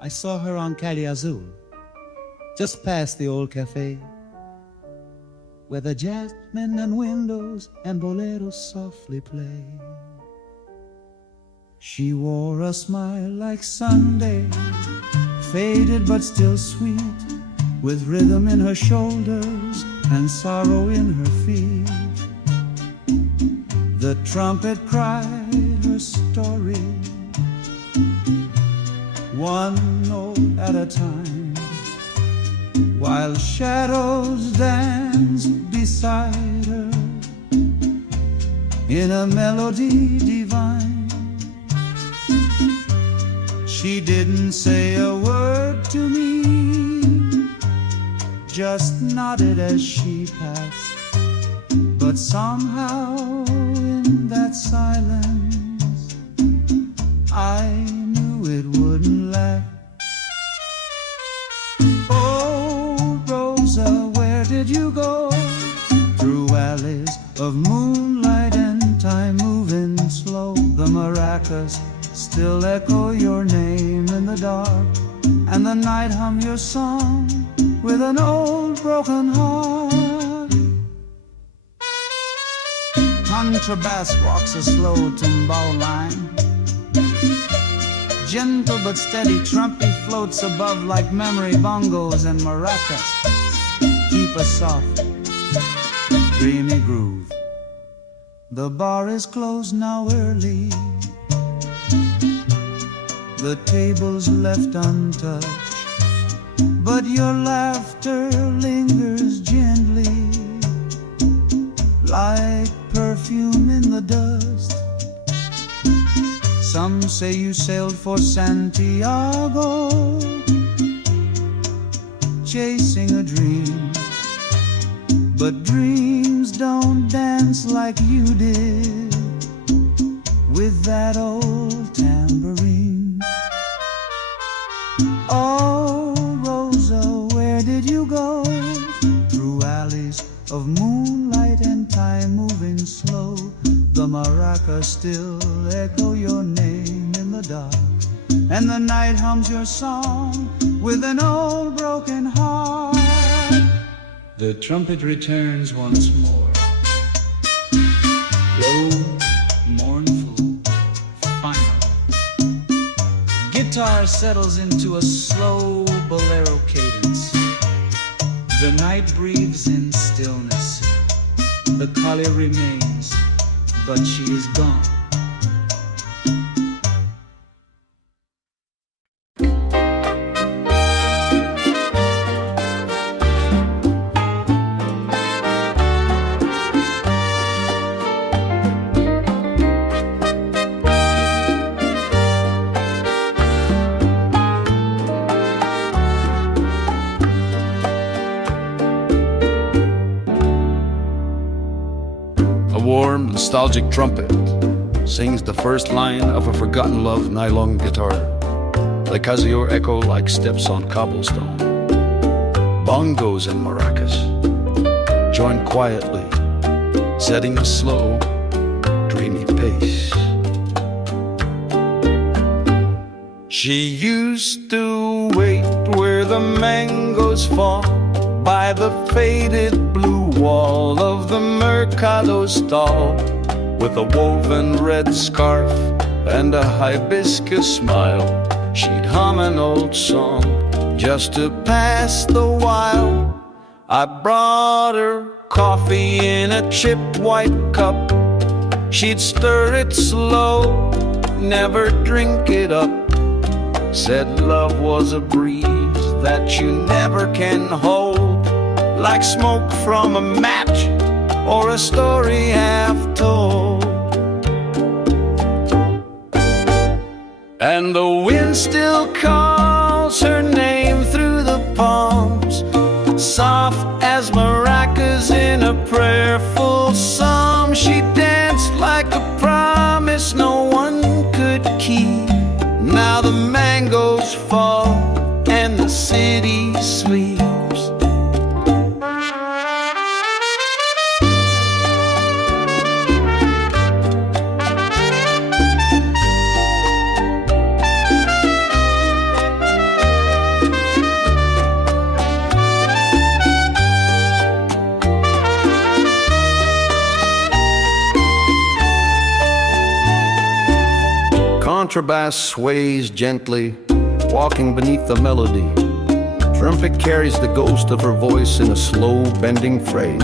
I saw her on Calle Azul, just past the old café, where the jasmine and windows and boleros softly play. She wore a smile like Sunday, faded but still sweet, with rhythm in her shoulders and sorrow in her feet. The trumpet cried her story, one note at a time, while shadows danced beside her in a melody divine. She didn't say a word to me, just nodded as she passed, but somehow in that silence I knew it wouldn't last. Oh, Rosa, where did you go? Through alleys of moonlight and time moving slow, the maracas still echo your name in the dark, and the night hum your song with an old broken heart. Contrabass walks a slow tumbao line, gentle but steady trumpet floats above like memory bongos and maracas. Keep a soft, dreamy groove. The bar is closed now early, the table's left untouched, but your laughter lingers gently like perfume in the dust. Some say you sailed for Santiago, chasing a dream, but dreams don't dance like you did with that old tambourine. Oh, Rosa, where did you go? Through alleys of moonlight and time moving slow, the maracas still echo your name in the dark, and the night hums your song with an old broken heart. The trumpet returns once more, low, mournful, final. Guitar settles into a slow bolero cadence. The night breathes in stillness. The collie remains, but she is gone. Warm, nostalgic trumpet sings the first line of a forgotten love nylon guitar. The Casio echo like steps on cobblestone. Bongos and maracas join quietly, setting a slow, dreamy pace. She used to wait where the mangoes fall, by the faded blue wall of the Mercado stall, with a woven red scarf and a hibiscus smile. She'd hum an old song just to pass the while. I brought her coffee in a chipped white cup. She'd stir it slow, never drink it up. Said love was a breeze that you never can hold, like smoke from a match or a story half told. And the wind still calls her name through the palms, soft as maracas in a prayerful psalm. She danced like a promise no one Contrabass sways gently, walking beneath the melody. Trumpet carries the ghost of her voice in a slow, bending phrase.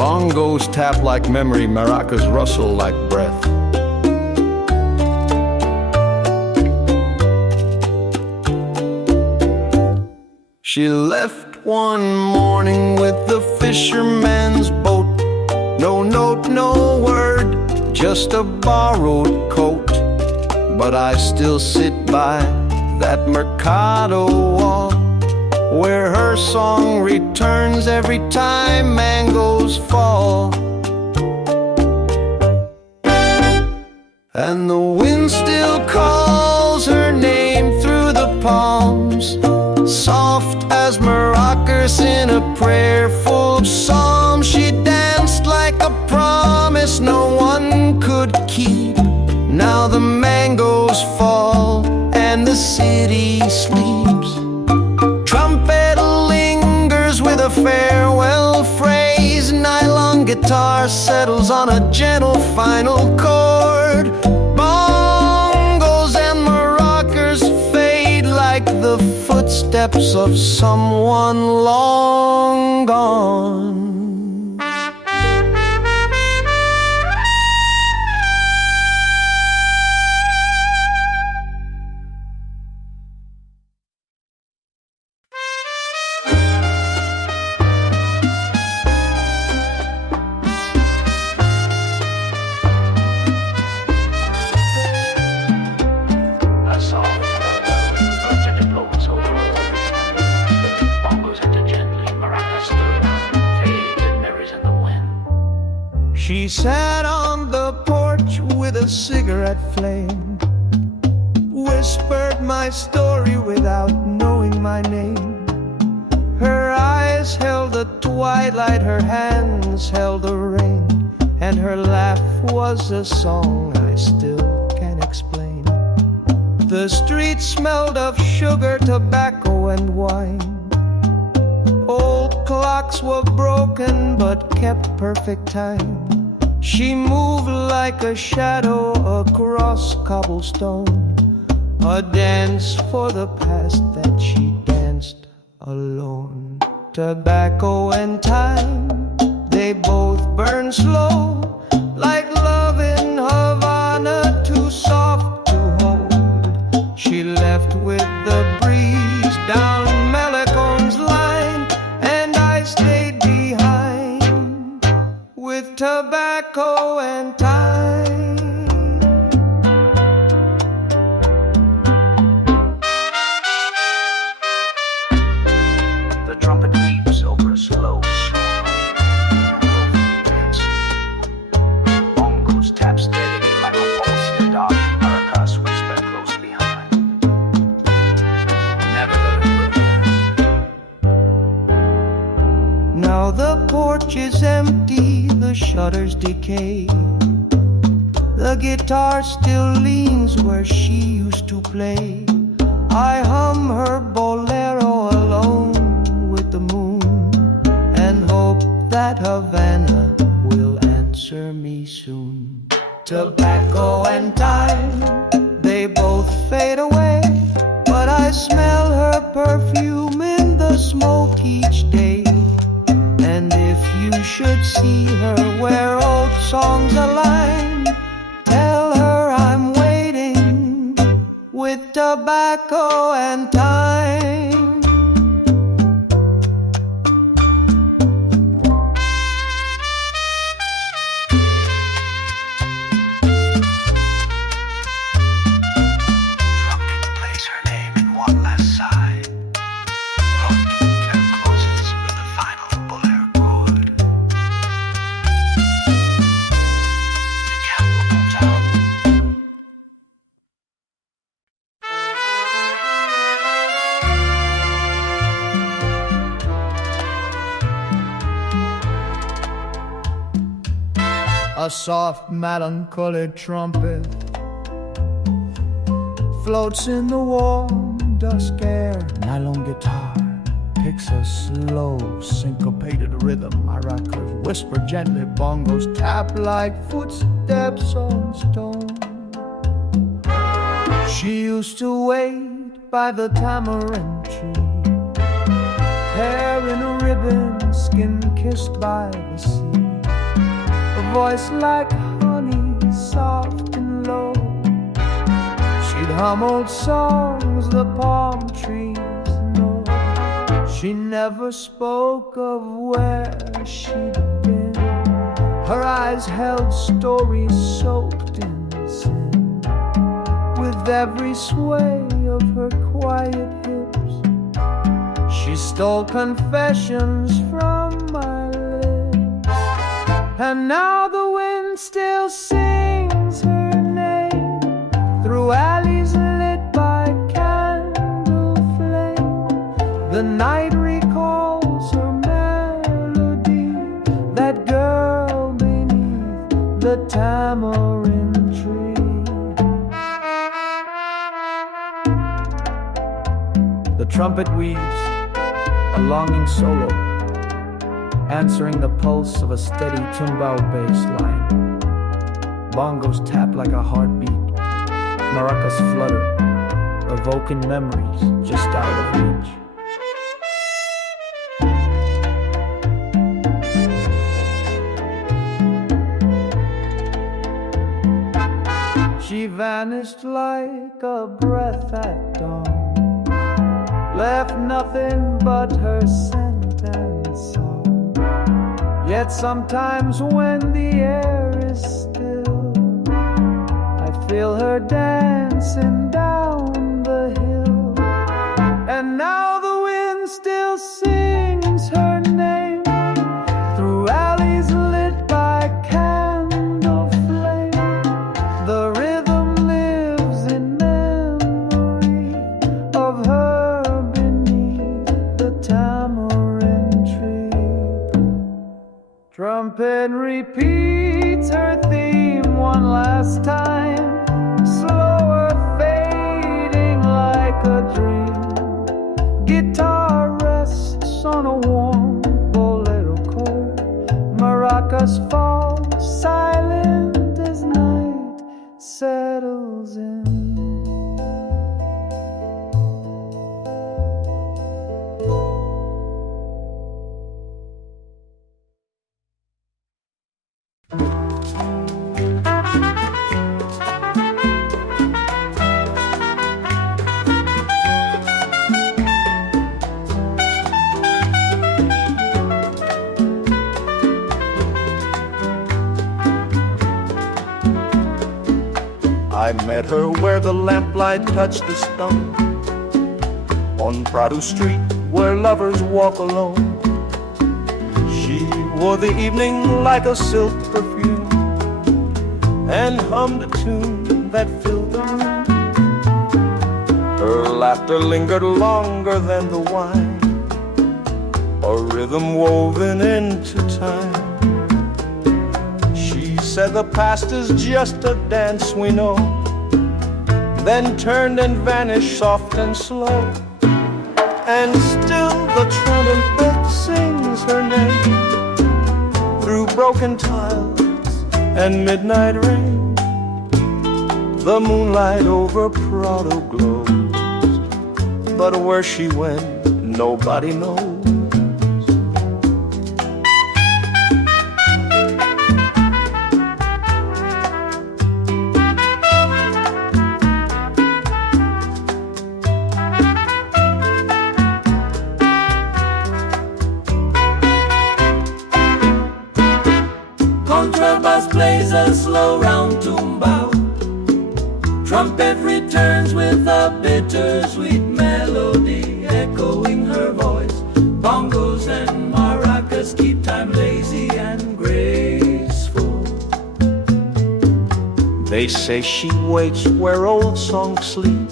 Bongos tap like memory, maracas rustle like breath. She left one morning with the fisherman's boat. No note, no word, just a borrowed coat. But I still sit by that Mercado wall, where her song returns every time mangoes fall. And the wind still calls her name through the palms, soft as maracas in a prayerful psalm. She danced like a promise no one could keep. Now the mangoes fall and the city sleeps. Trumpet lingers with a farewell phrase. Nylon guitar settles on a gentle final chord. Bongos and maracas fade like the footsteps of someone long gone. She sat on the porch with a cigarette flame, whispered my story without knowing my name. Her eyes held the twilight, her hands held the rain, and her laugh was a song I still can't explain. The street smelled of sugar, tobacco, and wine. Old clocks were broken but kept perfect time. She moved like a shadow across cobblestone, a dance for the past that she danced alone. Tobacco and time, they both burn slow, like love in Havana, too soft to hold. She left with the breeze down Malicon's line, and I stayed behind with tobacco and time. The trumpet beats over a slow dance. Bongos tap steadily like a pulse in the dark. Maracas whisper close behind. Never let it go. Now the porch is empty, the shutters decay. The guitar still leans where she used to play. I hum her bolero alone with the moon, and hope that Havana will answer me soon. Tobacco and time, they both fade away, but I smell her perfume in the smoke each day. And if you should see her where old songs align, tell her I'm waiting with tobacco and time. Trumpet plays her name in one last sigh. Rock closes with a final bolero chord. The candle comes out. A soft melancholy trumpet floats in the warm dusk air. Nylon guitar picks a slow syncopated rhythm. Maracas whisper gently, bongos tap like footsteps on stone. She used to wait by the tamarind tree, hair in a ribbon, skin kissed by the sea, a voice like honey, soft and low. She'd hum old songs the palm trees know. She never spoke of where she'd been. Her eyes held stories soaked in sin. With every sway of her quiet hips, she stole confessions from my lips. And now the wind still sings her name through alleys lit by candle flame. The night recalls her melody, that girl beneath the tamarind tree. The trumpet weaves a longing solo, answering the pulse of a steady tumbao bass line. Bongos tap like a heartbeat, maracas flutter, evoking memories just out of reach. She vanished like a breath at dawn, left nothing but her scent and song. Yet sometimes when the air is still, I feel her dancing down the hill. And now the wind still sings her name through alleys lit by candle flame. The rhythm lives in memory of her beneath the tamarind tree. Trumpet repeats her theme one last time, slower fading like a dream. Guitar rests on a warm bolero chord. Maracas fall silent as night settles in. I met her where the lamplight touched the stone, on Prado Street where lovers walk alone. She wore the evening like a silk perfume and hummed a tune that filled the room. Her laughter lingered longer than the wine, a rhythm woven into time. She said the past is just a dance we know, then turned and vanished soft and slow. And still the trumpet sings her name through broken tiles and midnight rain. The moonlight over Prado glows, but where she went nobody knows. Contrabass plays a slow round tumbao. Trumpet returns with a bittersweet melody, echoing her voice. Bongos and maracas keep time lazy and graceful. They say she waits where old songs sleep,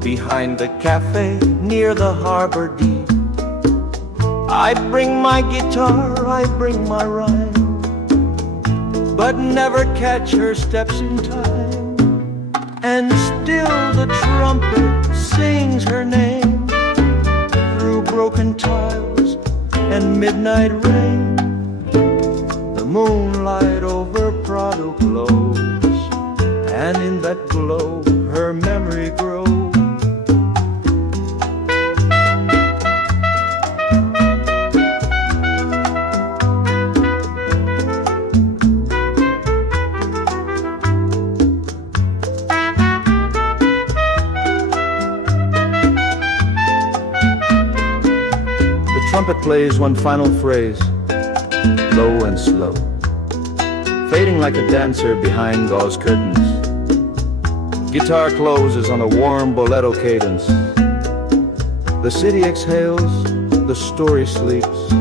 behind the cafe near the harbor deep. I bring my guitar, I bring my rhyme, but never catch her steps in time. And still the trumpet sings her name through broken tiles and midnight rain. The moonlight over Prado glows, and in that glow her trumpet plays one final phrase, low and slow, fading like a dancer behind gauze curtains. Guitar closes on a warm bolero cadence. The city exhales, the story sleeps.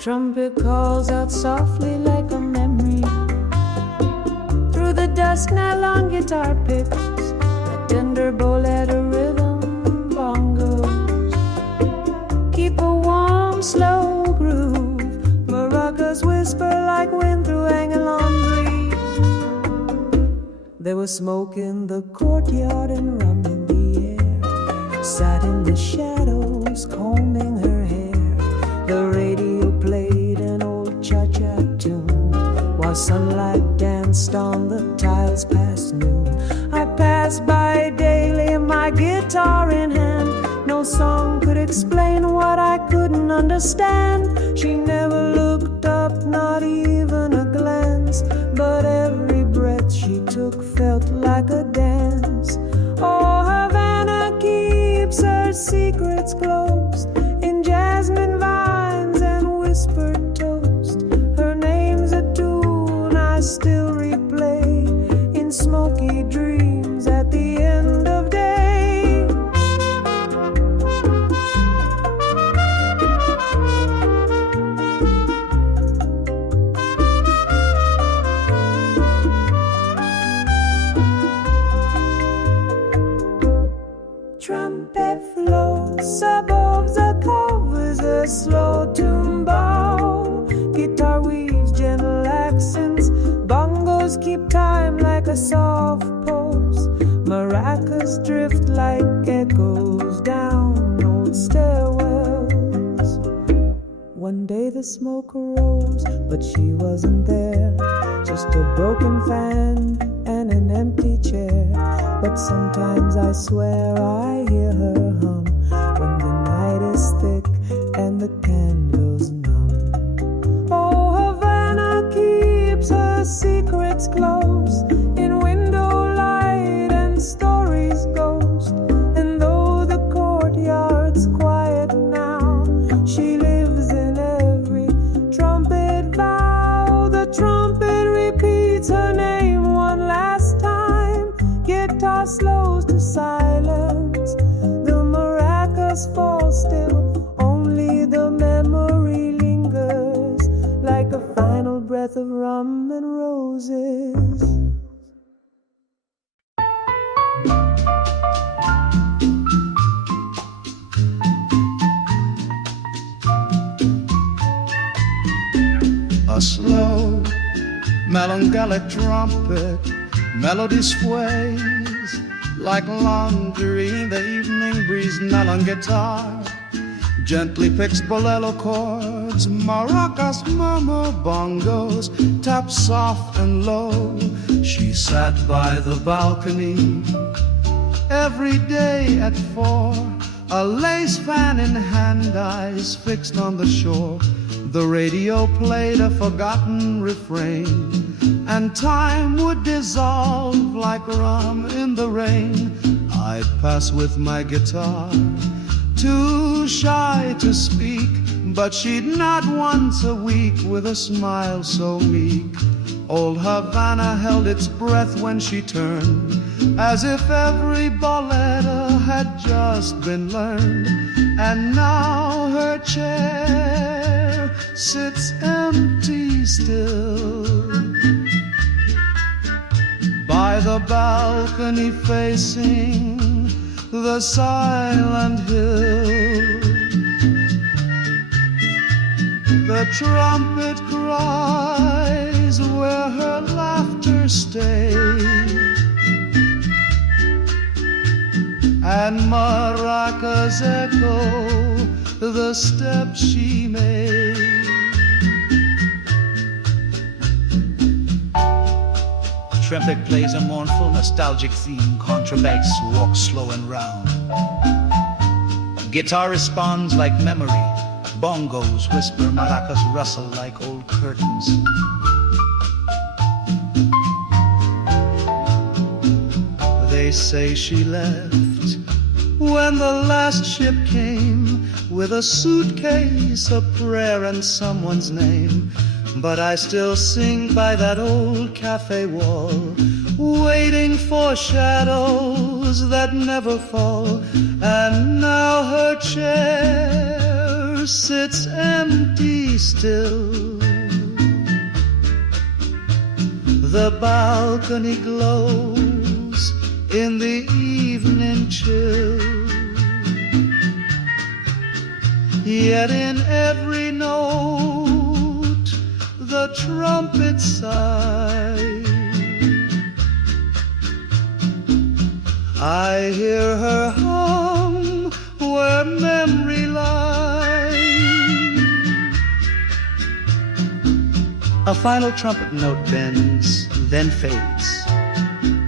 Trumpet calls out softly like a memory. Through the dusk, nylon guitar picks a tender bolero rhythm, bongos keep a warm, slow groove. Maracas whisper like wind through hanging laundry. There was smoke in the courtyard and rum in the air. Sat in the shadows, combing her hair. The radio played an old cha-cha tune while sunlight danced on the tiles past noon. I passed by daily, my guitar in hand. No song could explain what I couldn't understand. She never looked up, not even a glance, but every breath she took felt like a dance. Oh, Havana keeps her secrets close in jasmine vines and whispered toast. Her name's a tune I still replay in smoky dreams at the end of day. Trumpet floats above the covers, a slow tune bow. Guitar weaves gentle accents, bongos keep time like a soft pulse. Maracas drift like echoes down old stairwells. One day the smoke arose, but she wasn't there. Just a broken fan and an empty chair. But sometimes I swear I hear her hum when the night is thick and the candles numb. Oh, Havana keeps her secrets close in window light and stories ghost. And though the courtyard's quiet now, she lives in every trumpet vow. The trumpet repeats her name one last time. Guitar slows to silence. The maracas fall still. Only the memory lingers like a final breath of rum and roses. A slow, melancholic trumpet, melody sways like laundry in the evening breeze. Nylon guitar gently picks bolero chords. Maracas murmur, bongos tap soft and low. She sat by the balcony every day at 4, a lace fan in hand, eyes fixed on the shore. The radio played a forgotten refrain, and time would dissolve like rum in the rain. I'd pass with my guitar, too shy to speak, but she'd nod once a week with a smile so meek. Old Havana held its breath when she turned, as if every bolero had just been learned. And now her chair sits empty still by the balcony facing the silent hill. The trumpet cries where her laughter stayed, and maracas echo the steps she made. Trumpet plays a mournful, nostalgic theme. Contrabass walks slow and round. Guitar responds like memory. Bongos whisper, maracas rustle like old curtains. They say she left when the last ship came, with a suitcase, a prayer, and someone's name. But I still sing by that old cafe wall, waiting for shadows that never fall. And now her chair sits empty still. The balcony glows in the evening chill. Yet in every note the trumpet sigh. I hear her hum where memory lies. A final trumpet note bends, then fades.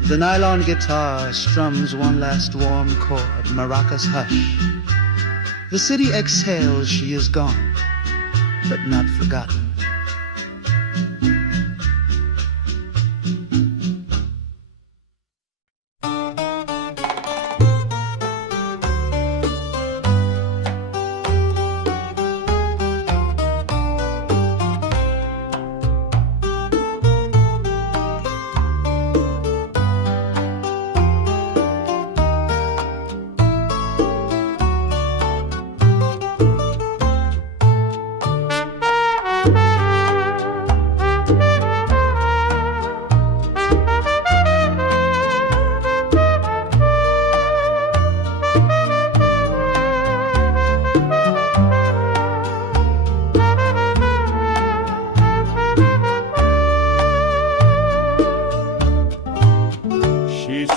The nylon guitar strums one last warm chord. Maracas hush. The city exhales, she is gone, but not forgotten.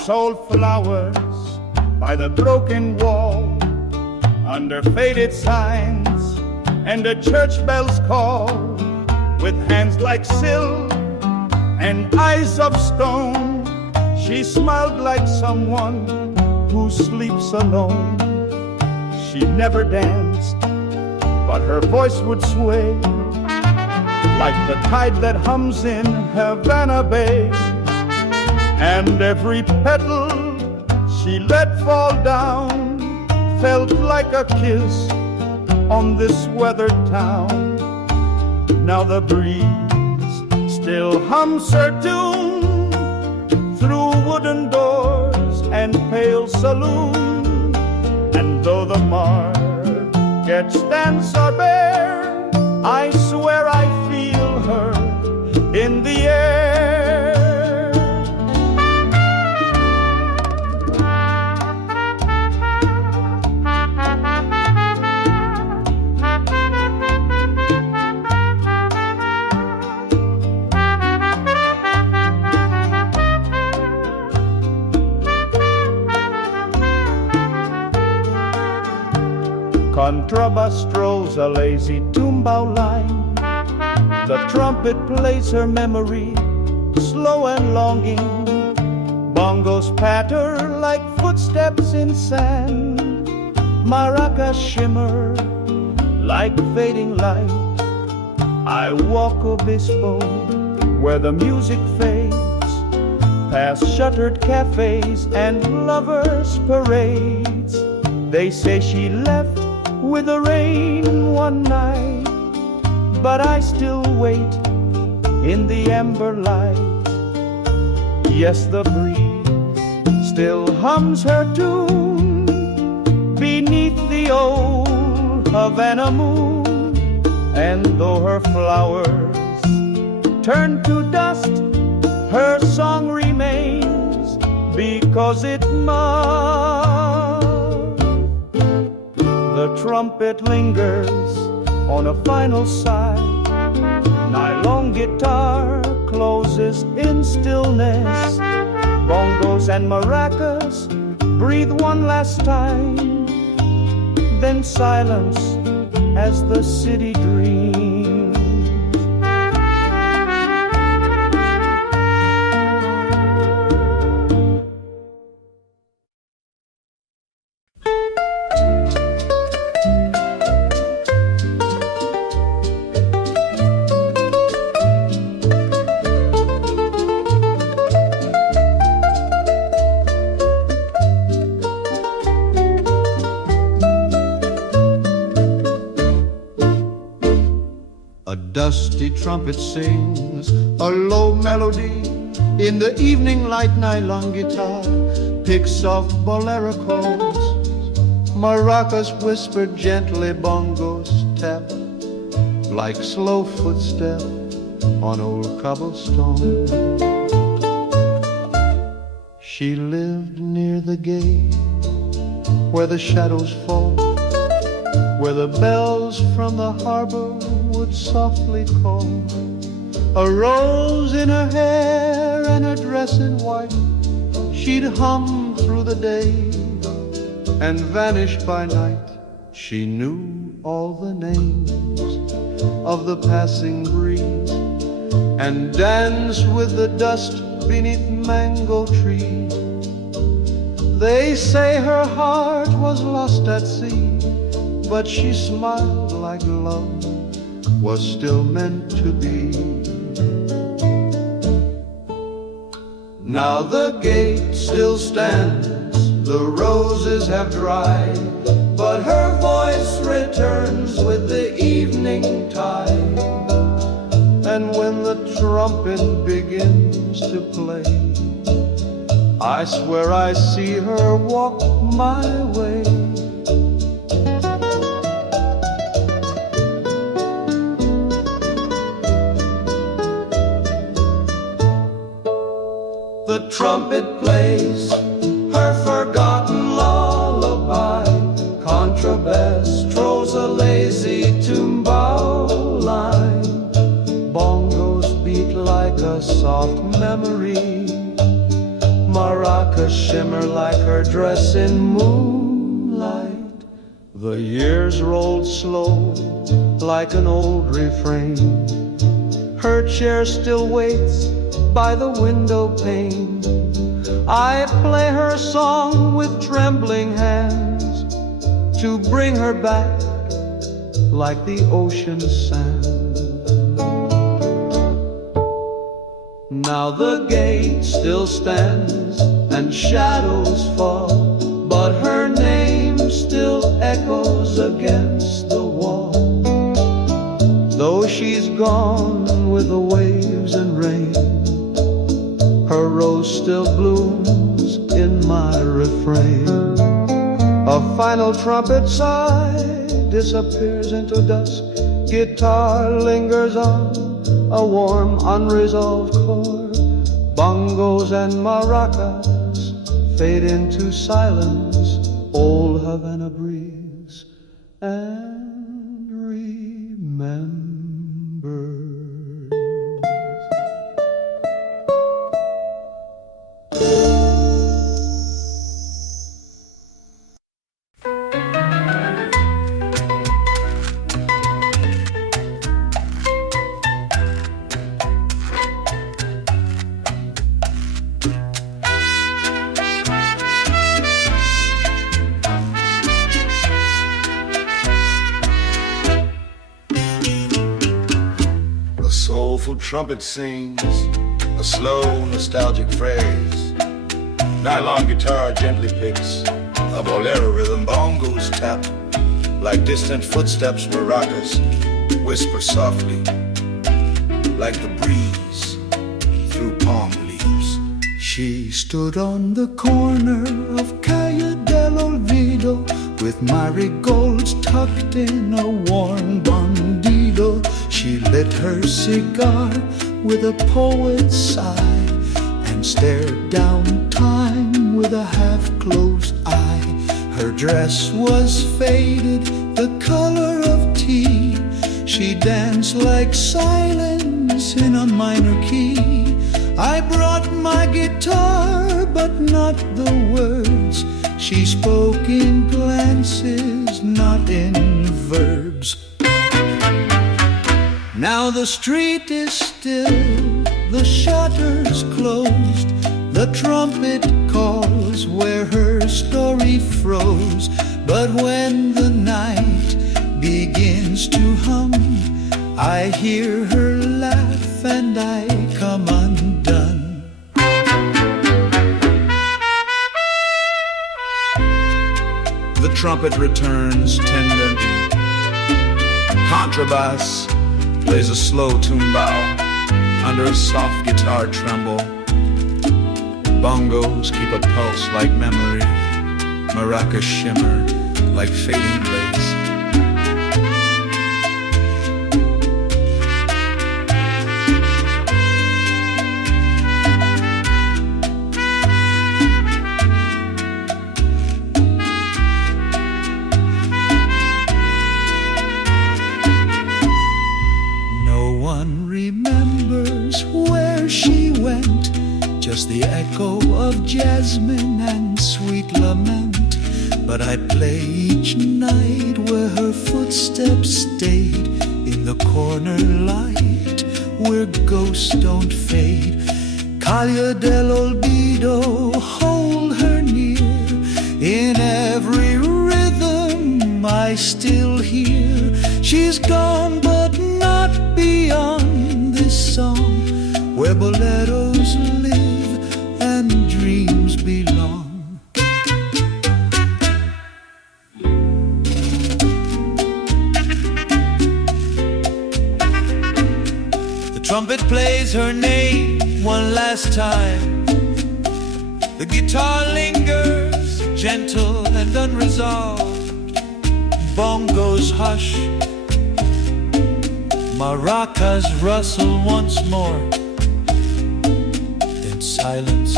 Sold flowers by the broken wall, under faded signs and the church bells call. With hands like silk and eyes of stone, she smiled like someone who sleeps alone. She never danced, but her voice would sway like the tide that hums in Havana Bay. And every petal she let fall down felt like a kiss on this weathered town. Now the breeze still hums her tune through wooden doors and pale saloon. And though the market stands are bare, I swear I feel her in the air. Contrabass strolls a lazy tumbao line. The trumpet plays her memory, slow and longing. Bongos patter like footsteps in sand. Maracas shimmer like fading light. I walk Obispo where the music fades, past shuttered cafes and lovers' parades. They say she left with the rain one night, but I still wait in the amber light. Yes, the breeze still hums her tune beneath the old Havana moon. And though her flowers turn to dust, her song remains because it must. The trumpet lingers on a final sigh. Nylon guitar closes in stillness. Bongos and maracas breathe one last time, then silence as the city dreams. dusty trumpet sings a low melody. In the evening light, nylon guitar picks soft bolero chords. Maracas whisper gently, bongos tap like slow footsteps on old cobblestone. She lived near the gate where the shadows fall, where the bells from the harbor would softly call. A rose in her hair and a dress in white, she'd hum through the day and vanish by night. She knew all the names of the passing breeze and danced with the dust beneath mango trees. They say her heart was lost at sea, but she smiled like love was still meant to be. Now the gate still stands, the roses have dried, but her voice returns with the evening tide. And when the trumpet begins to play, I swear I see her walk my way. The trumpet plays her forgotten lullaby. Contrabass trolls a lazy tumbao line. Bongos beat like a soft memory. Maracas shimmer like her dress in moonlight. The years rolled slow like an old refrain. Her chair still waits by the window pane. I play her song with trembling hands to bring her back like the ocean's sand. Now the gate still stands and shadows fall, but her name still echoes against the wall. Though she's gone with the waves and rain, her rose still blooms in my refrain. A final trumpet sigh disappears into dusk. Guitar lingers on a warm, unresolved chord. Bongos and maracas fade into silence. Old Havana breathes and remembers. Soulful trumpet sings a slow, nostalgic phrase. Nylon guitar gently picks a bolero rhythm. Bongos tap like distant footsteps. Maracas whisper softly like the breeze through palm leaves. She stood on the corner of Calle del Olvido with marigolds tucked in a worn bandido. She lit her cigar with a poet's sigh and stared down time with a half-closed eye. Her dress was faded, the color of tea. She danced like silence in a minor key. I brought my guitar, but not the words. She spoke in glances, not in verbs. Now the street is still, the shutters closed. The trumpet calls where her story froze. But when the night begins to hum, I hear her laugh and I come undone. The trumpet returns tender, contrabass plays a slow tumbao under a soft guitar tremble. Bongos keep a pulse like memory, maracas shimmer like fading blades. Just the echo of jasmine and sweet lament. But I play each night where her footsteps stayed, in the corner light where ghosts don't fade. Calle del Olvido, hold her near. In every rhythm I still hear. She's gone but not beyond this song, where boleros live and dreams belong. The trumpet plays her name one last time. The guitar lingers, gentle and unresolved. Bongos hush, maracas rustle once more. Silence.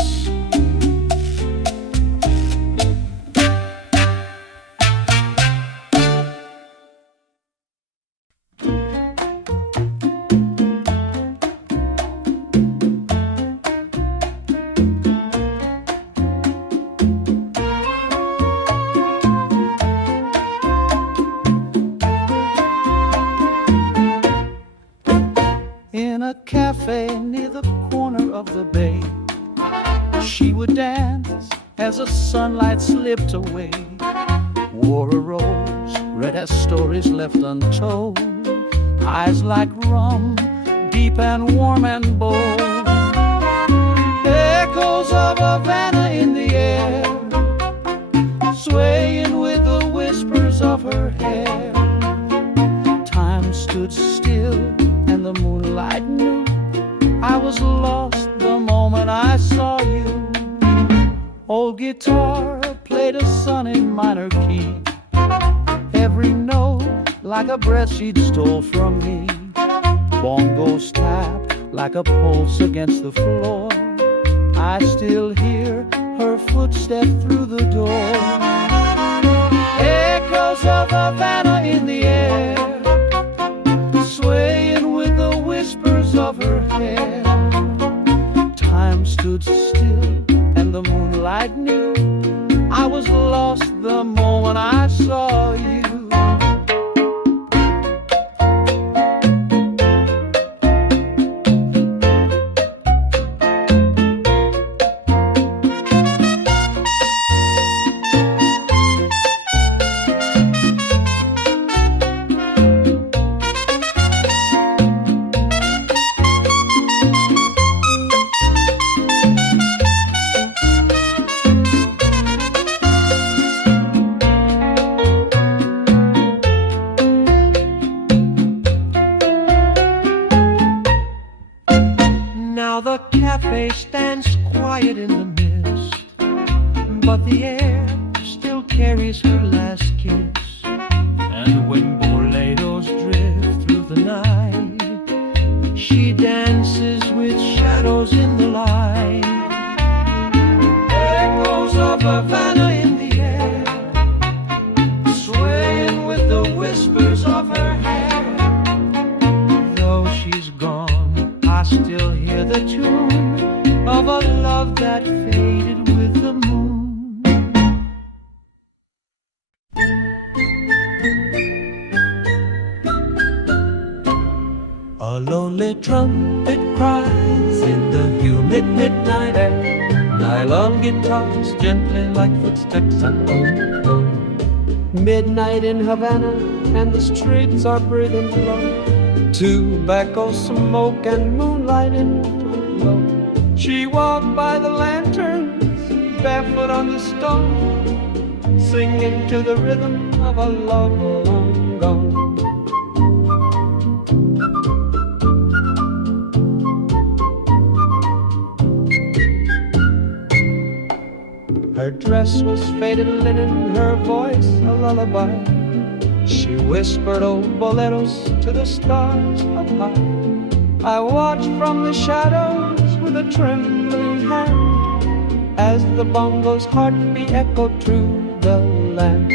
In a cafe near the corner of the bay, she would dance as the sunlight slipped away. Wore a rose, red as stories left untold. Eyes like rum, deep and warm and bold. Echoes of Havana in the air, swaying with the whispers of her hair. Time stood still and the moonlight knew I was lost the moment I saw you. Old guitar played a sunny minor key, every note like a breath she'd stole from me. Bongos tap like a pulse against the floor. I still hear her footstep through the door. Echoes of Havana in the air, swaying with the whispers of her hair. Time stood still and the moonlight knew I was lost the moment I saw you. Café stands quiet in the mist, but the air still carries her last kiss. And when boleros drift through the night, she dances with shadows in the light. Echoes of Havana in the air, swaying with the whispers of her hair. Though she's gone, I still hear the tune of a love that faded with the moon. A lonely trumpet cries in the humid midnight air. Nylon guitars gently like footsteps unknown. Midnight in Havana and the streets are breathing low. Tobacco smoke and moonlight interglow. She walked by the lanterns, barefoot on the stone, singing to the rhythm of a love long gone. Her dress was faded linen, her voice a lullaby. She whispered old boleros to the stars up high. I watched from the shadows with a trembling hand as the bongo's heartbeat echoed through the land.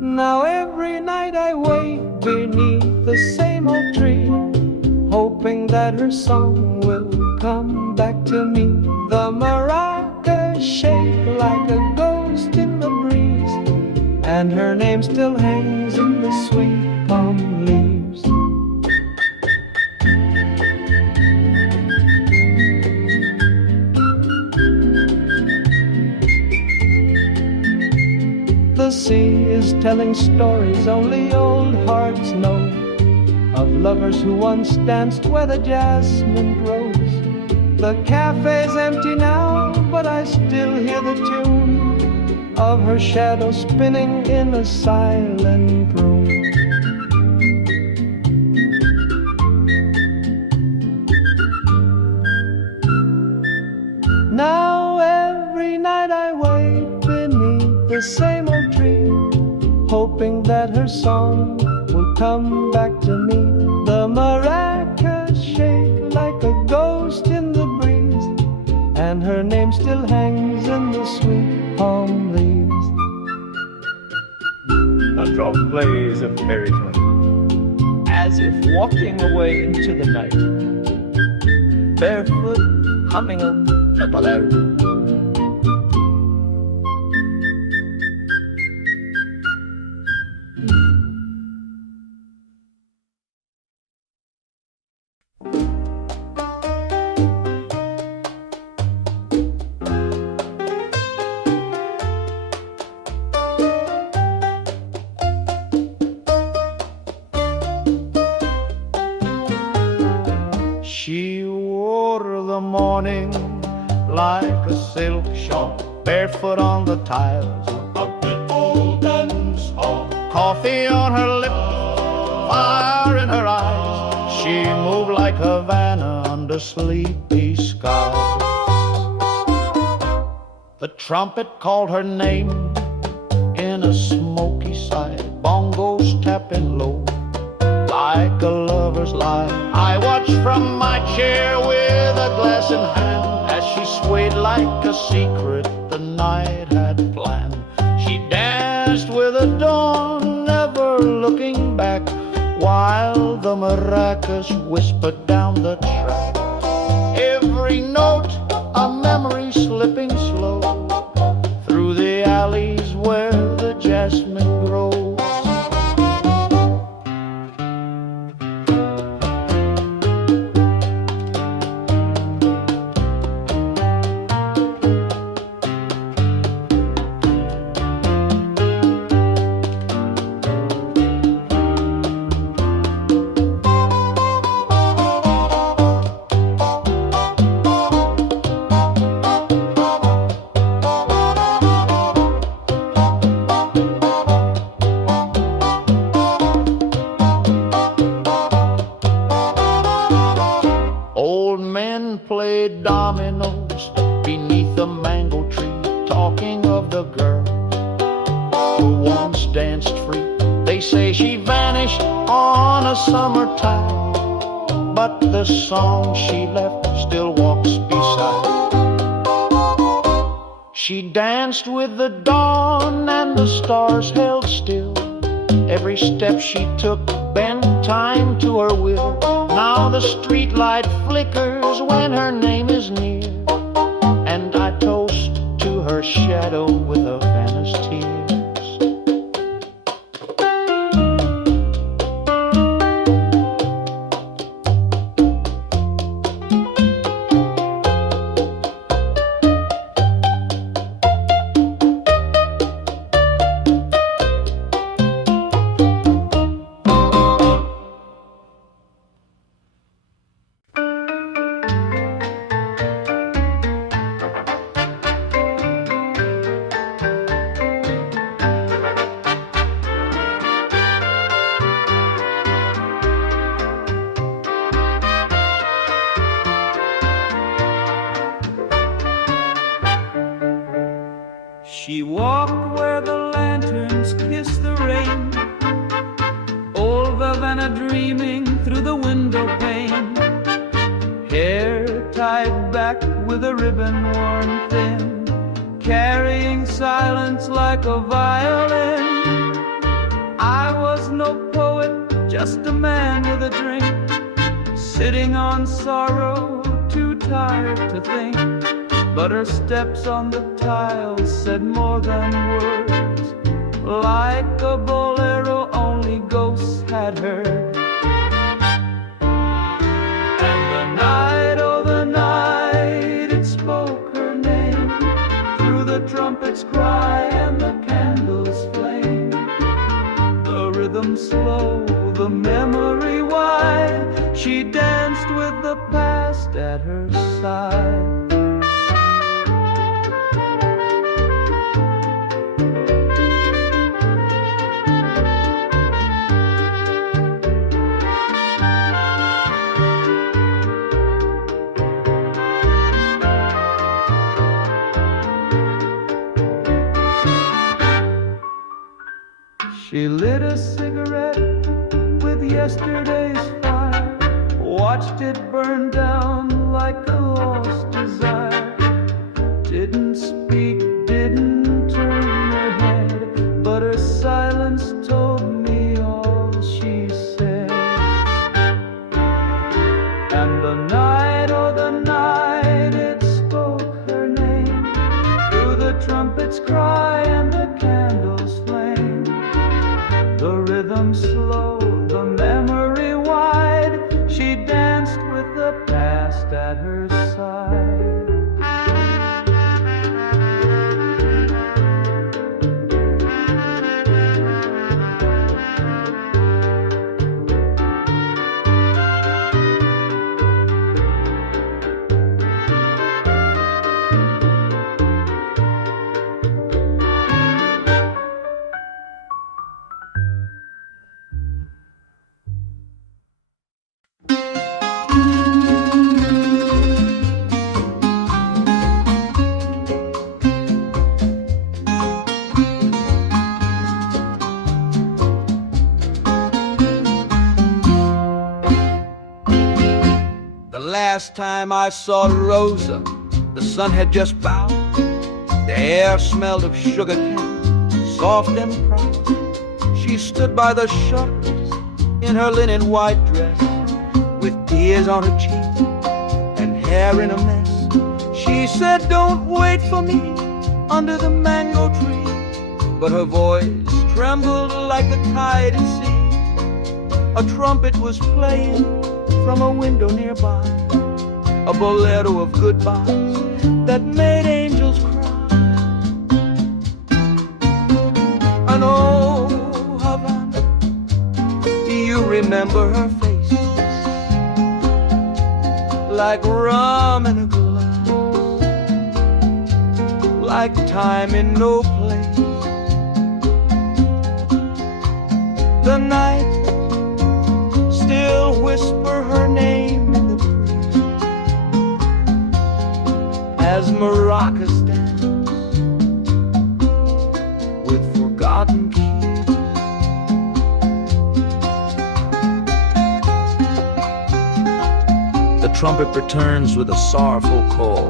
Now every night I wait beneath the same old tree, hoping that her song will come back to me. The maracas shake like a ghost in the breeze, and her name still hangs in the sweet palm leaves. The sea is telling stories only old hearts know, of lovers who once danced where the jasmine grows. The cafe's empty now, but I still hear the tune of her shadow spinning in a silent room. Now every night I wait beneath the same old tree, hoping that her song will come back to me. The maracas shake like a ghost in the breeze, and her name still hangs in the sweet palm leaves. A drop plays a fairy tune, as if walking away into the night, barefoot, humming a bolero. She wore the morning like a silk shawl, barefoot on the tiles of the old dance hall. Coffee on her lip, fire in her eyes. She moved like Havana under sleepy skies. The trumpet called her name in a smoky side, bongos tapping low like a lover's lie. I watched from my chair with a glass in hand as she swayed like a secret the night had planned. She danced with the dawn, never looking back, while the maracas whispered down the track. Every note a memory slipping slow through the alleys where the jasmine grows. Played dominoes beneath the mango tree, talking of the girl who once danced free. They say she vanished on a summer tide, but the song she left still walks beside. She danced with the dawn and the stars held still. Every step she took bent time to her will. Now the street light flickers when her name is near, and I toast to her shadow with Havana's tears. She walked where the lanterns kiss the rain, old Havana dreaming through the window pane, hair tied back with a ribbon worn thin, carrying silence like a violin. I was no poet, just a man with a drink, sitting on sorrow, too tired to think. But her steps on the tiles said more than words, like a bolero only ghosts had heard. And the night, oh the night, it spoke her name, through the trumpet's cry and the candle's flame. The rhythm slow, the memory wide, she danced with the past at her side. She lit a cigarette with yesterday's fire, watched it burn down like a lost desire. Didn't speak, didn't turn her head, but her silence told me all she said. And the night, oh the night, it spoke her name, through the trumpet's cry and the candle's flame. The rhythm slow, the memory wide, she danced with the past at her side. Last time I saw Rosa, the sun had just bowed. The air smelled of sugar cane, soft and proud. She stood by the shutters in her linen white dress, with tears on her cheek and hair in a mess. She said, "Don't wait for me under the mango tree," but her voice trembled like the tide at sea. A trumpet was playing from a window nearby, a bolero of goodbyes that made angels cry. And oh, Havana, you remember her face, like rum in a glass, like time in no place. The night still whisper her name in the breeze, as maracas dance with forgotten keys. The trumpet returns with a sorrowful call,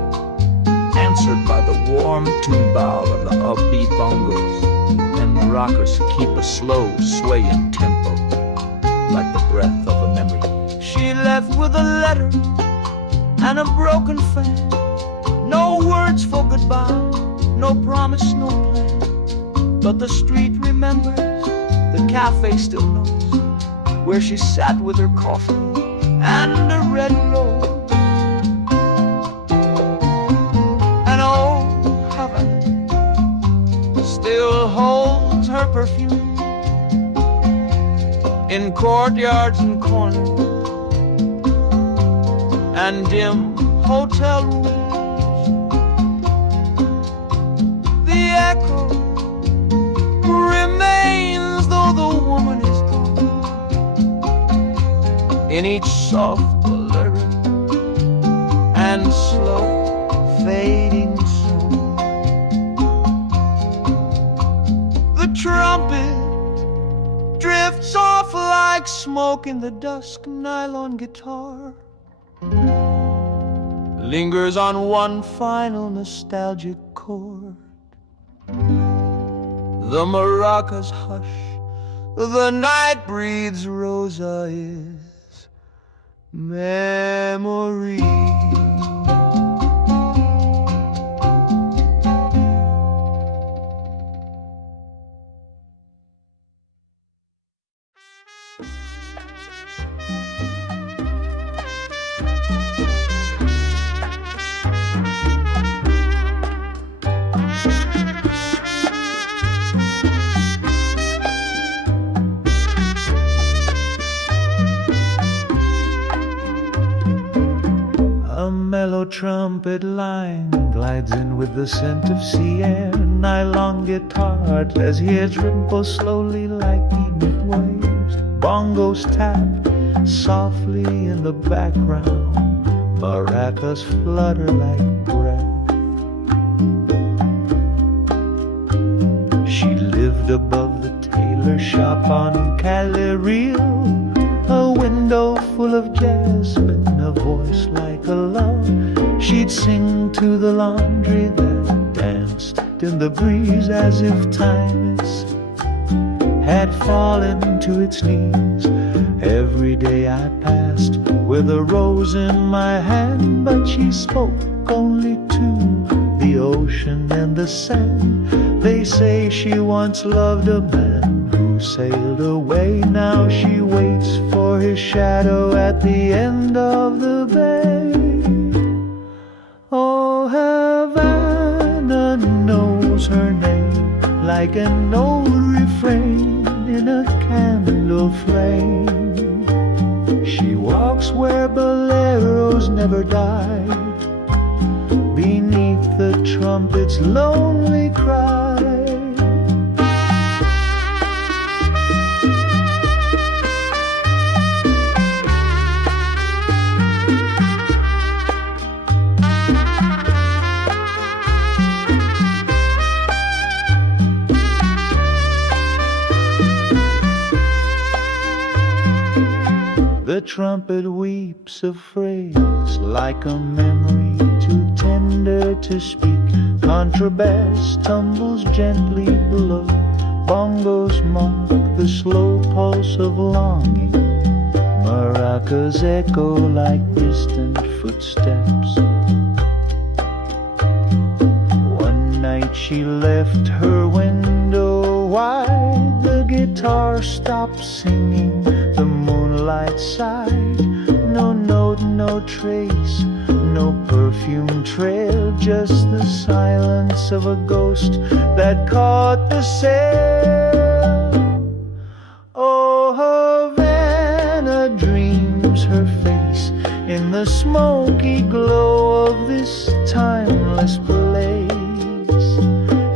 answered by the warm timbal of the upbeat bongos, and maracas keep a slow swaying tempo, like the breath of a memory. She left with a letter and a broken fan, no words for goodbye, no promise, no plan. But the street remembers, the cafe still knows, where she sat with her coffee and a red rose. And oh, Havana still holds her perfume in courtyards and corners and dim hotel rooms. The echo remains though the woman is gone, in each soft bolero and slow fading song. trumpet drifts off like smoke in the dusk. Nylon guitar lingers on one final nostalgic chord. The maracas hush, the night breathes. Rosa is memory. A mellow trumpet line glides in with the scent of sea air. Nylon guitar as his ripples slowly like evening waves. Bongos tap softly in the background. Maracas flutter like breath. She lived above the tailor shop on Calle Real. A window full of jasmine, a voice like a love. She'd sing to the laundry that danced in the breeze as if time had fallen to its knees. Every day I passed with a rose in my hand, but she spoke only to the ocean and the sand. They say she once loved a man who sailed away. Now she waits for his shadow at the end of the bay. Oh, Havana knows her name like an old refrain in a candle flame. She walks where boleros never died, beneath the trumpet's lonely cry. The trumpet weeps a phrase like a memory too tender to speak. Contrabass tumbles gently below. Bongos mark the slow pulse of longing. Maracas echo like distant footsteps. One night she left her window wide. The guitar stopped singing. The moonlight sighed. No note, no trace, no perfume trail, just the silence of a ghost that caught the sail. Oh, Havana dreams her face in the smoky glow of this timeless place.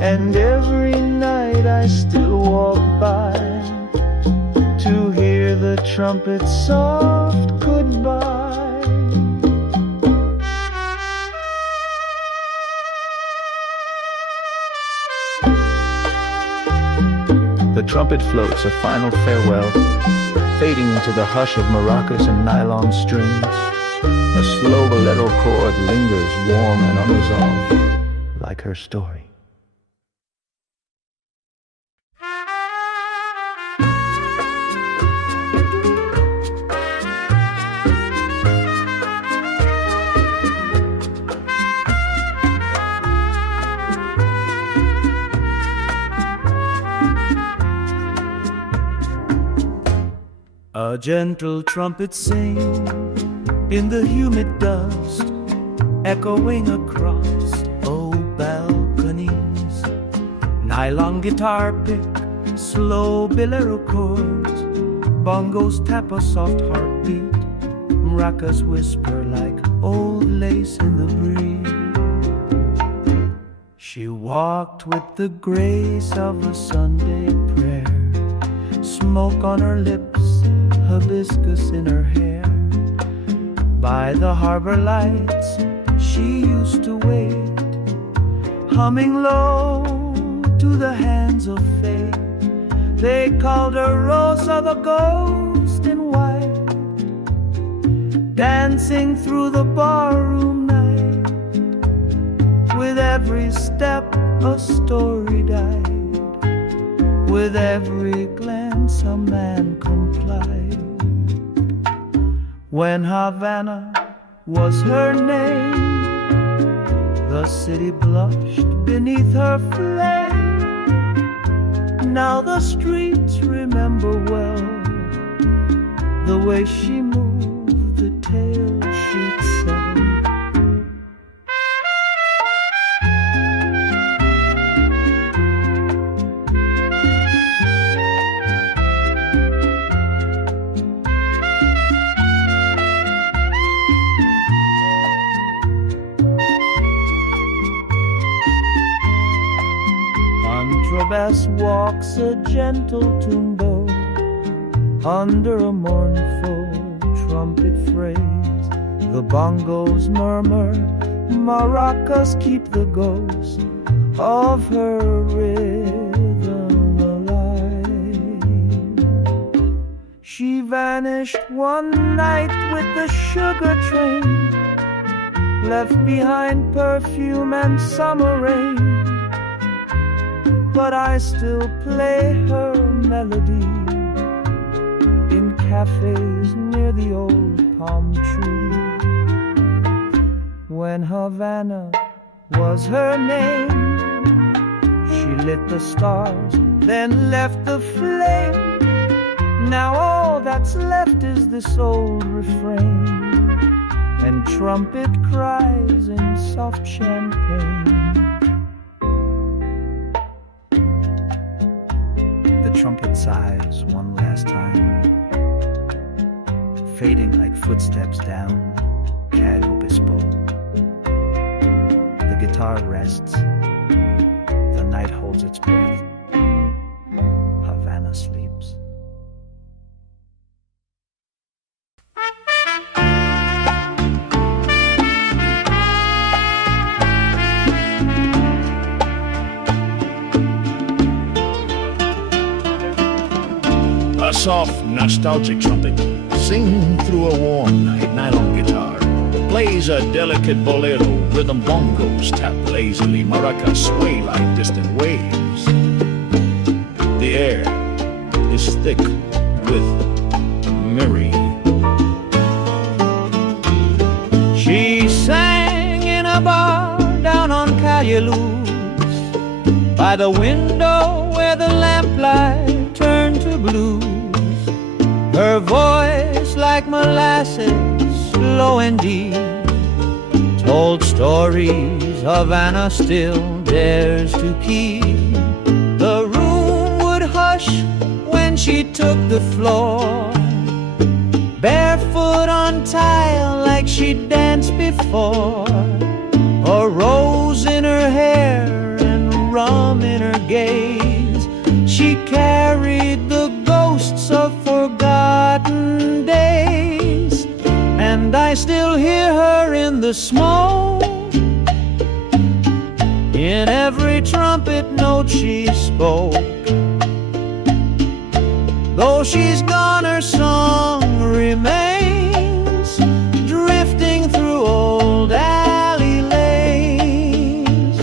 And every night I still walk by to hear the trumpet's soft goodbye. The trumpet floats a final farewell, fading into the hush of maracas and nylon strings. A slow bolero chord lingers warm and unresolved, like her story. A gentle trumpet sings in the humid dust, echoing across old balconies. Nylon guitar pick, slow bolero chords. Bongos tap a soft heartbeat. Maracas whisper like old lace in the breeze. She walked with the grace of a Sunday prayer, smoke on her lips, hibiscus in her hair. By the harbor lights she used to wait, humming low to the hands of fate. They called her Rosa, the ghost in white, dancing through the barroom night. With every step a story died, with every glance a man complied. When Havana was her name, the city blushed beneath her flame. Now the streets remember well the way she moved, the tale she'd tell. Contrabass walks a gentle tumbo under a mournful trumpet phrase. The bongos murmur, maracas keep the ghost of her rhythm alive. She vanished one night with the sugar train, left behind perfume and summer rain. But I still play her melody in cafes near the old palm tree. When Havana was her name, she lit the stars, then left the flame. Now all that's left is this old refrain, and trumpet cries in soft champagne. Trumpet sighs one last time, fading like footsteps down Calle Obispo. The guitar rests, the night holds its breath, Havana sleeps. A soft, nostalgic trumpet, sing through a warm nylon guitar, plays a delicate bolero, rhythm bongos tap lazily, maracas sway like distant waves. The air is thick with Mary. She sang in a bar down on Calle Luz, by the window where the lamplight turned to blues. Her voice like molasses, slow and deep, told stories Havana still dares to keep. The room would hush when she took the floor, barefoot on tile like she'd danced before. A rose in her hair and rum in her gaze, she carried the ghosts of forgotten days. And I still hear her in the smoke, in every trumpet note she spoke. Though she's gone, her song remains, drifting through old alley lanes.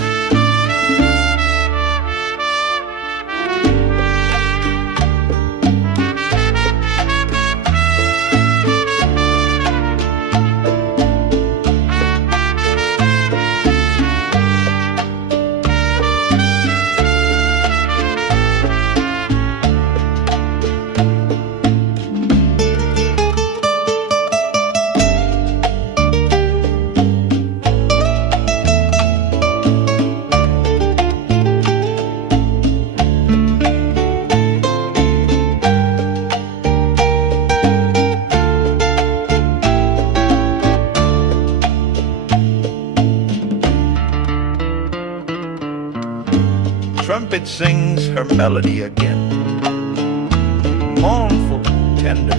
Trumpet sings her melody again, mournful, tender.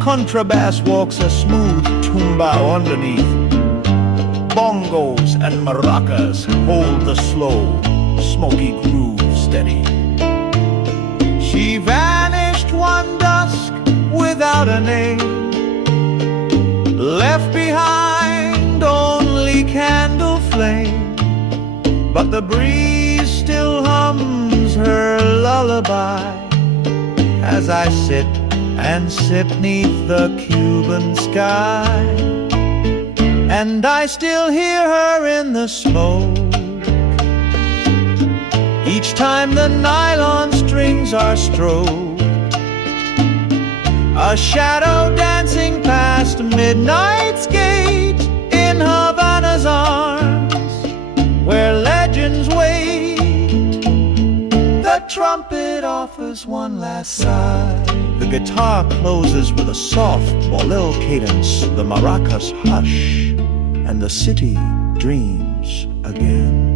Contrabass walks a smooth tumbao underneath. Bongos and maracas hold the slow, smoky groove steady. She vanished one dusk without a name, left behind only candle flame, but the breeze still hums her lullaby as I sit and sip 'neath the Cuban sky. And I still hear her in the smoke each time the nylon strings are stroked, a shadow dancing past midnight's gate in Havana's arms, where legends wait. The trumpet offers one last sigh, the guitar closes with a soft bolero cadence, the maracas hush, and the city dreams again.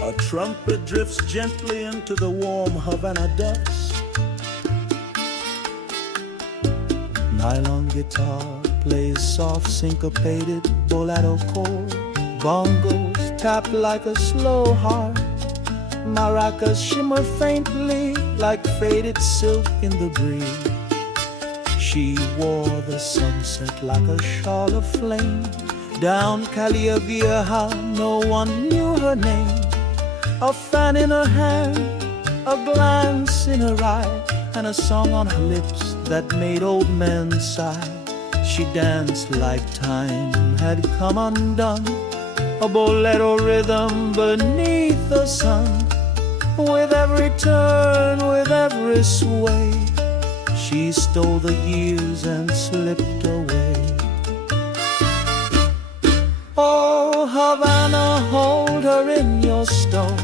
A trumpet drifts gently into the warm Havana dust. Nylon guitar plays soft syncopated bolero chord. Bongos tap like a slow heart. Maracas shimmer faintly like faded silk in the breeze. She wore the sunset like a shawl of flame. Down Calle Vieja, no one knew her name. A fan in her hand, a glance in her eye, and a song on her lips that made old men sigh. She danced like time had come undone, a bolero rhythm beneath the sun. With every turn, with every sway, she stole the years and slipped away. Oh, Havana, hold her in your stone,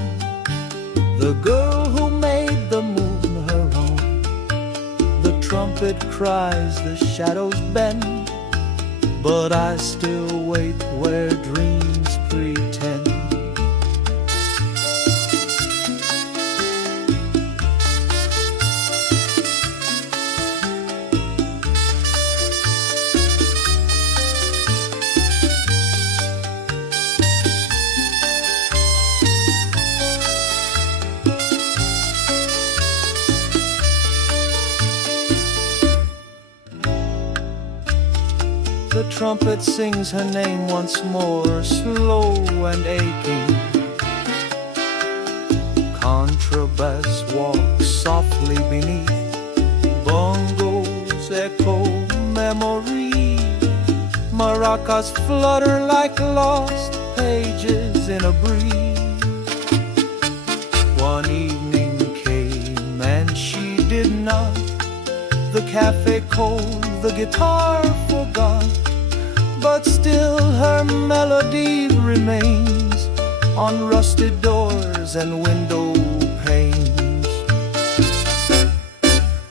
the girl who made the moon her own. The trumpet cries, the shadows bend, but I still wait where dreams pretend. The trumpet sings her name once more, slow and aching. Contrabass walks softly beneath. Bongos echo memory. Maracas flutter like lost pages in a breeze. One evening came and she did not. The cafe cold, the guitar forgot, but still her melody remains on rusted doors and window panes.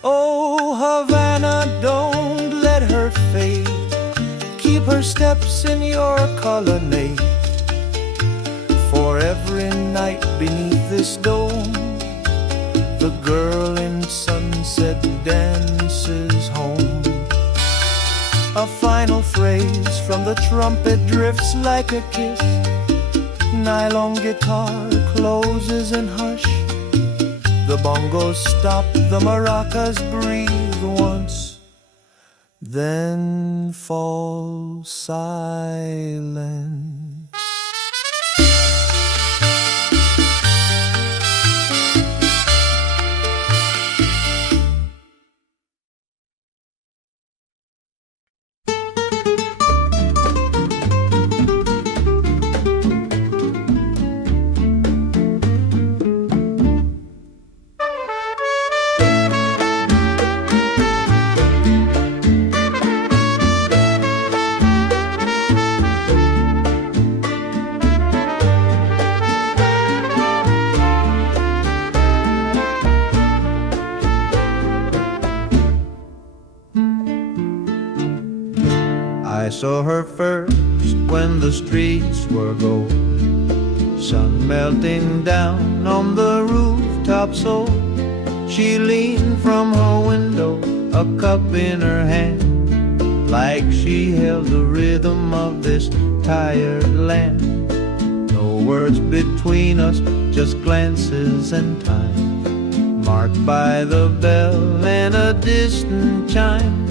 Oh, Havana, don't let her fade. Keep her steps in your colonnade. For every night beneath this dome, the girl in sunset dances home. A final phrase from the trumpet drifts like a kiss. Nylon guitar closes in hush. The bongos stop, the maracas breathe once, then fall silent. I saw her first when the streets were gold, sun melting down on the rooftop, so she leaned from her window, a cup in her hand, like she held the rhythm of this tired land. No words between us, just glances and time, marked by the bell and a distant chime.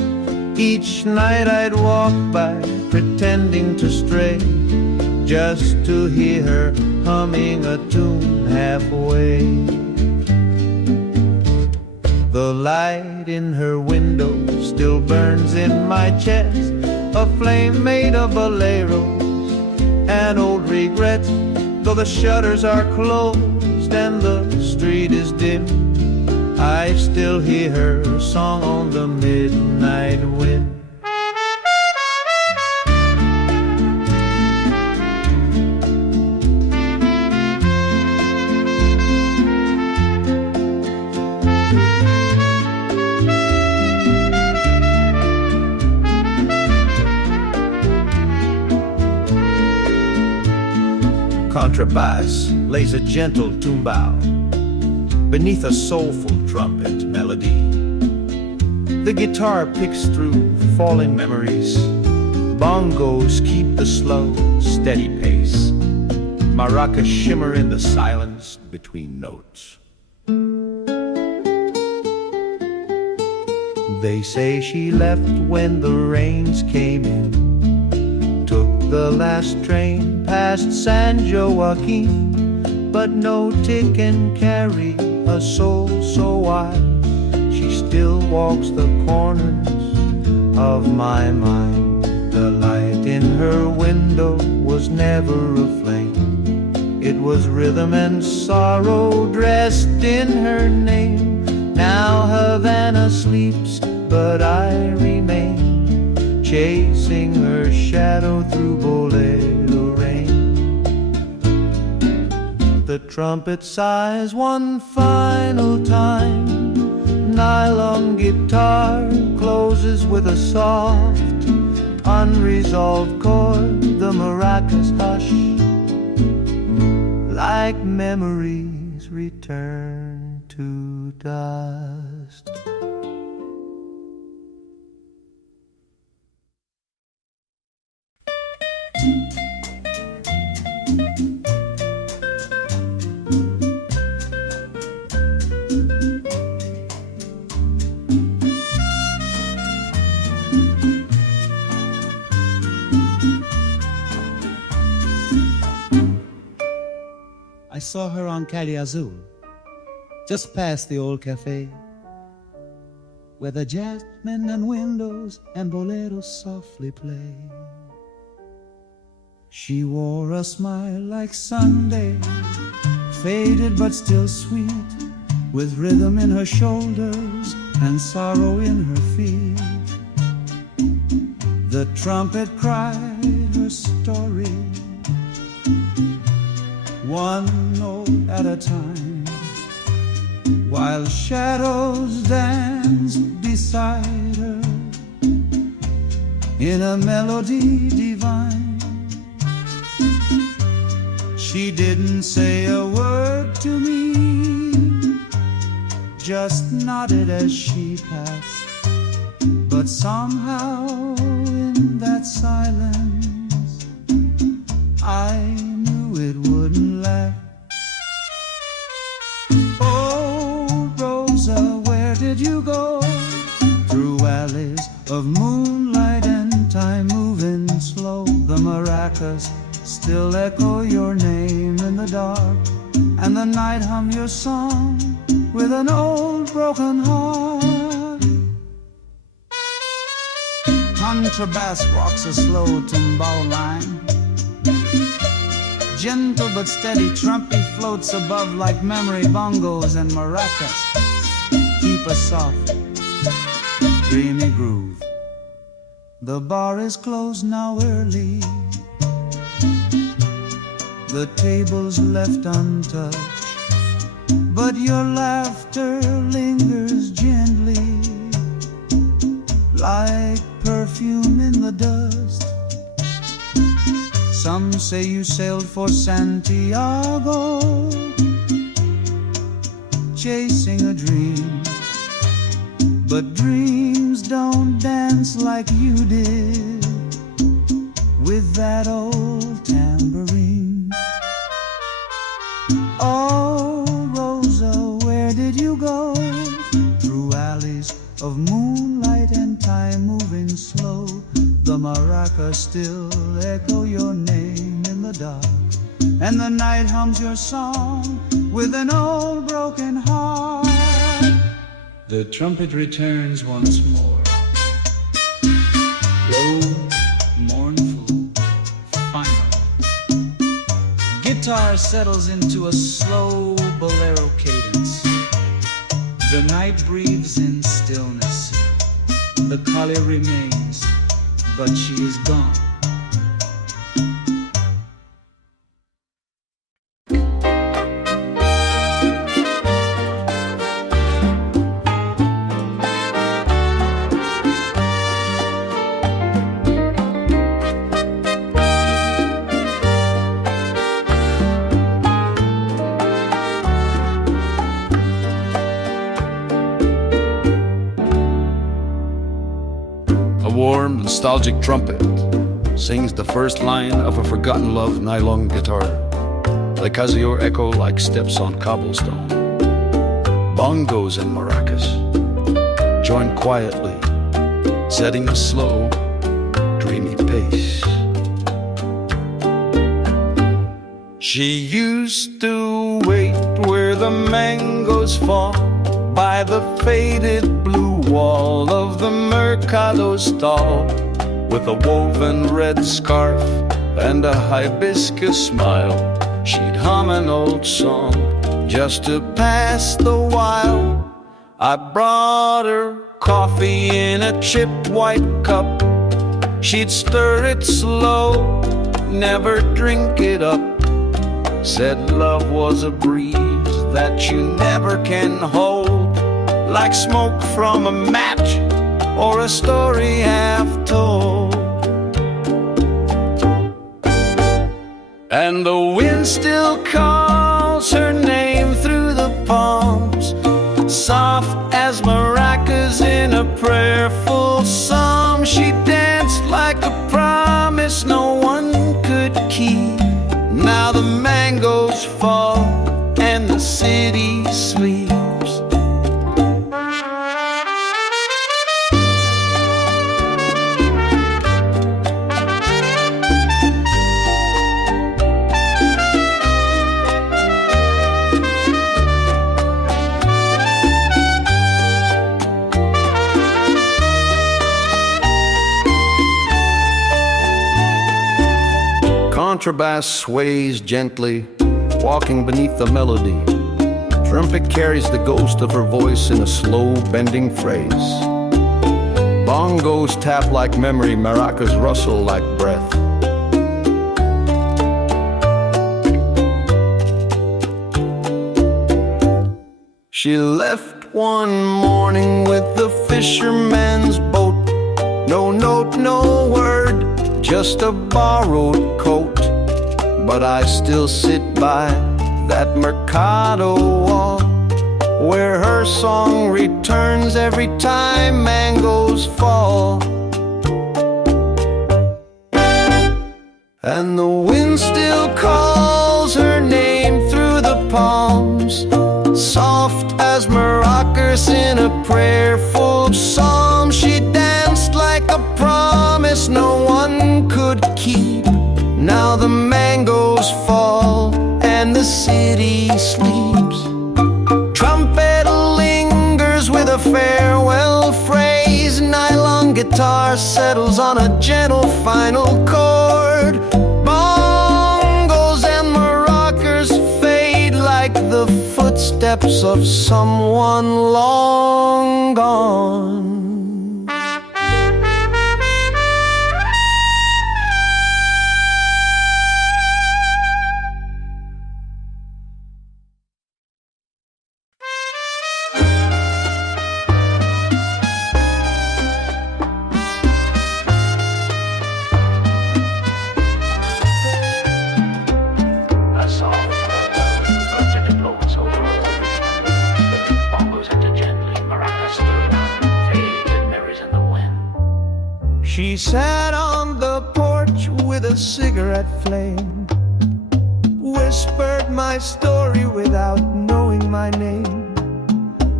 Each night I'd walk by, pretending to stray, just to hear her humming a tune halfway. The light in her window still burns in my chest, a flame made of boleros and old regrets. Though the shutters are closed and the street is dim, I still hear her song on the midnight wind. Contrabass lays a gentle tumbao beneath a soulful trumpet melody. The guitar picks through falling memories. Bongos keep the slow, steady pace. Maracas shimmer in the silence between notes. They say she left when the rains came in, took the last train past San Joaquin, but no tick can carry a soul so wide. She still walks the corners of my mind. The light in her window was never a flame. It was rhythm and sorrow dressed in her name. Now Havana sleeps, but I remain, chasing her shadow through Bolero rain. The trumpet sighs one final time. Nylon guitar closes with a soft, unresolved chord. The maracas hush, like memories return to dust. I saw her on Calle Azul, just past the old café, where the jasmine and windows and boleros softly play. She wore a smile like Sunday, faded but still sweet, with rhythm in her shoulders and sorrow in her feet. The trumpet cried her story, one note at a time, while shadows danced beside her in a melody divine. She didn't say a word to me, just nodded as she passed, but somehow in that silence I knew it wouldn't last. Oh, Rosa, where did you go? Through alleys of moonlight and time moving slow. The maracas still echo your name in the dark, and the night hum your song with an old broken heart. Contrabass rocks a slow tumbao line. Gentle but steady trumpet floats above like memory bongos and maracas. Keep a soft, dreamy groove. The bar is closed now early, the table's left untouched, but your laughter lingers gently like pearls perfume in the dust. Some say you sailed for Santiago, chasing a dream. But dreams don't dance like you did with that old tambourine. Oh, Rosa, where did you go? Through alleys of moonlight and time moving slow, the maracas still echo your name in the dark, and the night hums your song with an old broken heart. The trumpet returns once more, low, mournful, final. Guitar settles into a slow bolero cadence. The night breathes in stillness. The collie remains, but she is gone. Warm, nostalgic trumpet sings the first line of a forgotten love nylon guitar. The Casio echo like steps on cobblestone. Bongos and maracas join quietly, setting a slow, dreamy pace. She used to wait where the mangoes fall by the faded blue wall of the Mercado stall, with a woven red scarf and a hibiscus smile. She'd hum an old song just to pass the while. I brought her coffee in a chipped white cup. She'd stir it slow, never drink it up. Said love was a breeze that you never can hold, like smoke from a match or a story half told. And the wind still calls her name through the palms, soft as maracas in a prayerful psalm. She danced like a promise no one could keep. Now the mangoes fall and the city sleeps. Contrabass sways gently, walking beneath the melody. Trumpet carries the ghost of her voice in a slow, bending phrase. Bongos tap like memory, maracas rustle like breath. She left one morning with the fisherman's boat. No note, no word, just a borrowed coat. But I still sit by that Mercado wall, where her song returns every time mangoes fall. And the wind still calls her name through the palms, soft as maracas in a prayerful psalm. She danced like a promise no one could keep. Now the mangoes fall and the city sleeps. Trumpet lingers with a farewell phrase. Nylon guitar settles on a gentle final chord. Bongos and maracas fade like the footsteps of someone long gone. with a cigarette flame, whispered my story without knowing my name.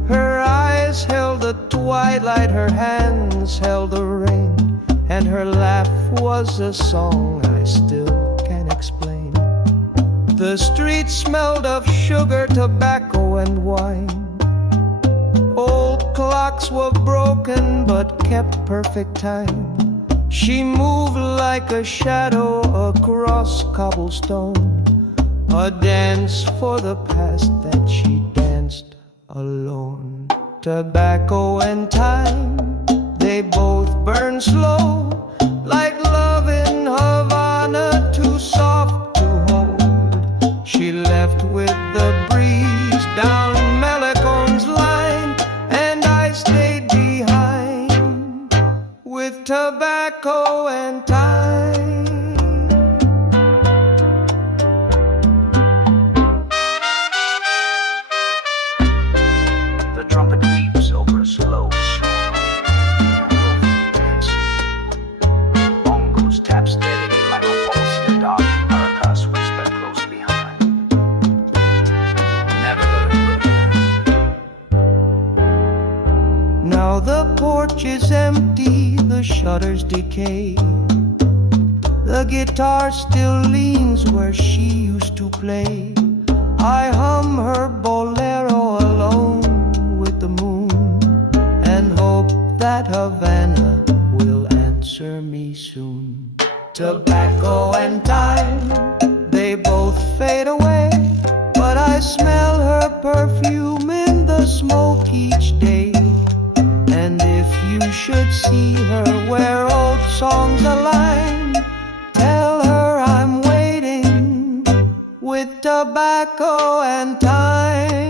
Her eyes held the twilight, her hands held the rain, and her laugh was a song I still can't explain. The street smelled of sugar, tobacco, and wine. Old clocks were broken but kept perfect time. She moved like a shadow across cobblestone, a dance for the past that she danced alone. Tobacco and time, they both burn slow, like love in Havana, too soft to hold. She left with the breeze down Melicon's line, and I stayed behind with tobacco and time. The trumpet weeps over a slow song. Bongos tap steadily like a pulse in the dark. Maracas whisper close behind. Never let her go. Now the porch is empty, the shutters decay. The guitar still leans where she used to play. I hum her bolero alone with the moon, and hope that Havana will answer me soon. Tobacco and time, they both fade away, but I smell her perfume in the smoke each day. And if you should see her where old songs align, tell her I'm waiting with tobacco and time.